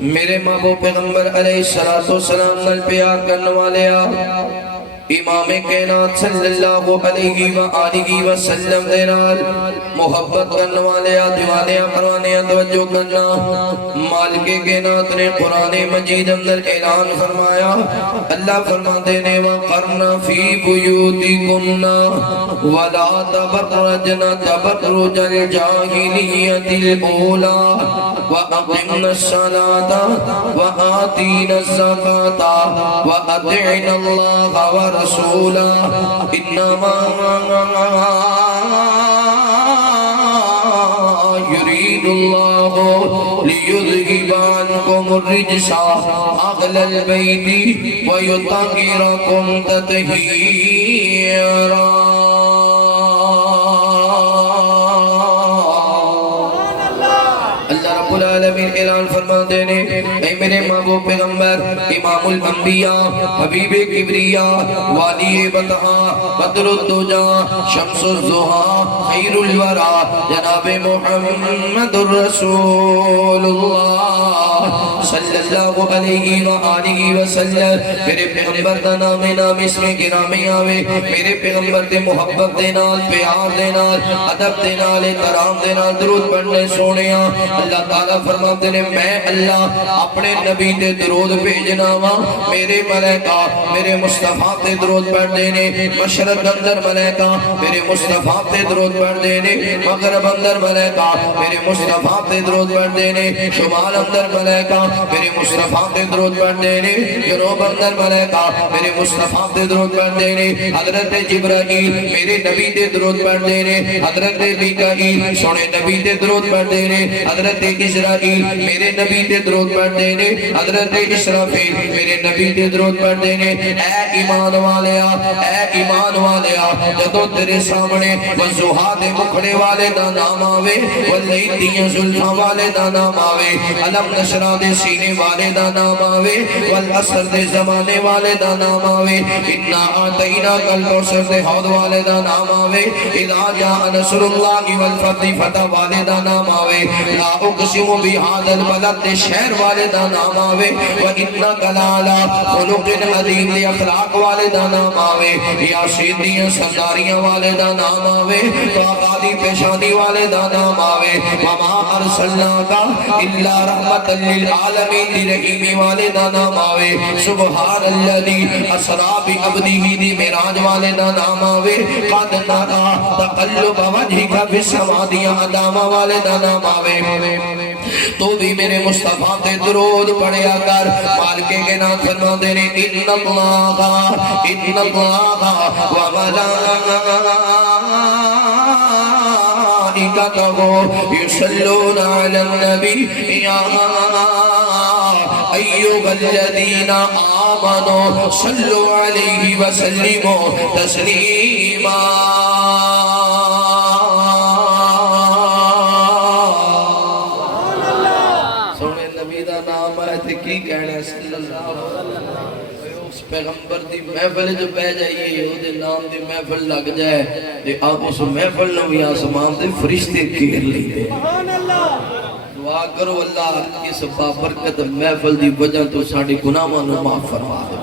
میرے محبوب پیغمبر علیہ السلام نال پیار کرنے والے امام کائنات صلی اللہ علیہ وآلہ وسلم دے نال محبت کرنے والے دیوانے کروانے توجہ کرنا مالک کائنات نے قرآن مجید اندر اعلان فرمایا اللہ فرماتے نے وَقَرْنَ فِي بُيُوتِكُنَّ وَلَا تَبَرَّجْنَ تَبَرُّجَ الْجَاهِلِيَّةِ الْأُولَى وَأَقِمْنَ الصَّلَاةَ وَآتِينَ الزَّكَاةَ وَأَطِعْنَ اللَّهَ وَرَسُولَهُ إِنَّمَا يُرِيدُ اللَّهُ لِيُذْهِبَ عَنكُمُ الرِّجْسَ أَهْلَ الْبَيْتِ وَيُطَهِّرَكُمْ تَطْهِيرًا۔ العالمین اعلان فرماتے ہیں اے میرے محبوب پیغمبر امام الانبیاء حبیب کبریاء والی بطحا بدر الدجا شمس الزہا خیر الورا جناب محمد الرسول اللہ صلی اللہ علیہ وآلہ وسلم۔ میرے پیغمبر دا نام نام اس میں گرامی آوے میرے پیغمبر دے محبت دے نال پیار دے نال ادب دے نال احترام دے نال درود پڑھنے سونیا اللہ تعالیٰ فرماتے ہیں میں اللہ اپنے نبی دے درود بھیجنا وا میرے ملائکہ میرے مصطفیٰ دے درود پڑھ دینے مشرق اندر ملائکہ میرے مصطفیٰ دے درود پڑھ دینے مغرب اندر ملائکہ میرے مصطفیٰ دے درود پڑھ دینے شمال اندر ملائکہ میرے مصطفیٰ دے درود پڑھ دینے جنوب اندر ملائکہ میرے مصطفیٰ دے درود پڑھ دینے حضرت جبرائیل میرے نبی دے درود پڑھ دینے حضرت میکائیل سونے نبی دے درود پڑھ دینے حضرت اسرائیل میرے نبی دے درود پڑھ دینے حضرت اسرافیل میرے نبی دے درود پڑھ دینے اے ایمان والیا جدو تیرے سامنے والزہا دے مکھڑے والے دا نام آوے واللیل دیاں زلفہ والے دا نام آوے علم نشرہ دے سینے والے دا نام آوے والعصر دے زمانے والے دا نام آوے انا آتینا کل کوثر دے حوض والے دا نام آوے اذا جاء نصر اللہ والفتح فتح والے دا نام آوے لا اقسم بہذا البلد دے شہر والے دا نام آوے وَإِنَّكَ لَعَلَىٰ خُلُقٍ عَظِيمٍ دے اخلاق والے دا نام آوے یاسین دیاں سرداریاں والے دا نام آوے طاقاتی پیشانی والے دا نام آوے وَمَا أَرْسَلْنَاكَ إِلَّا رَحْمَةً لِلْعَالَمِينَ دی رحیمی والے دا نام آوے سبحان الذی اسریٰ بعبدہ دی معراج والے دا نام آوے قَدْ نَرَىٰ تَقَلُّبَ وَجْهِكَ فِي السَّمَاءِ دیاں ادامہ والے دا نام آوے تو بھی میرے مصطفیٰ تے درود پڑھیا کر مالک کے نام فرما دینے ان اللہ و ملائکتہ یصلون علی النبی یا ایھا الذین آمنوا صلوا علیہ وسلموا تسلیما۔ کی کہنا ہے صلی اللہ علیہ وسلم اس پیغمبر دی محفل جو پہ جائیے وہ دے نام دی محفل لگ جائے دے آپ اس محفل نوی آسمان دے فرشتے کیر لی دے دعا کرو اللہ اس بابرکت محفل دی وجہ تو ساڑی گناہ مانو معاف فرما دے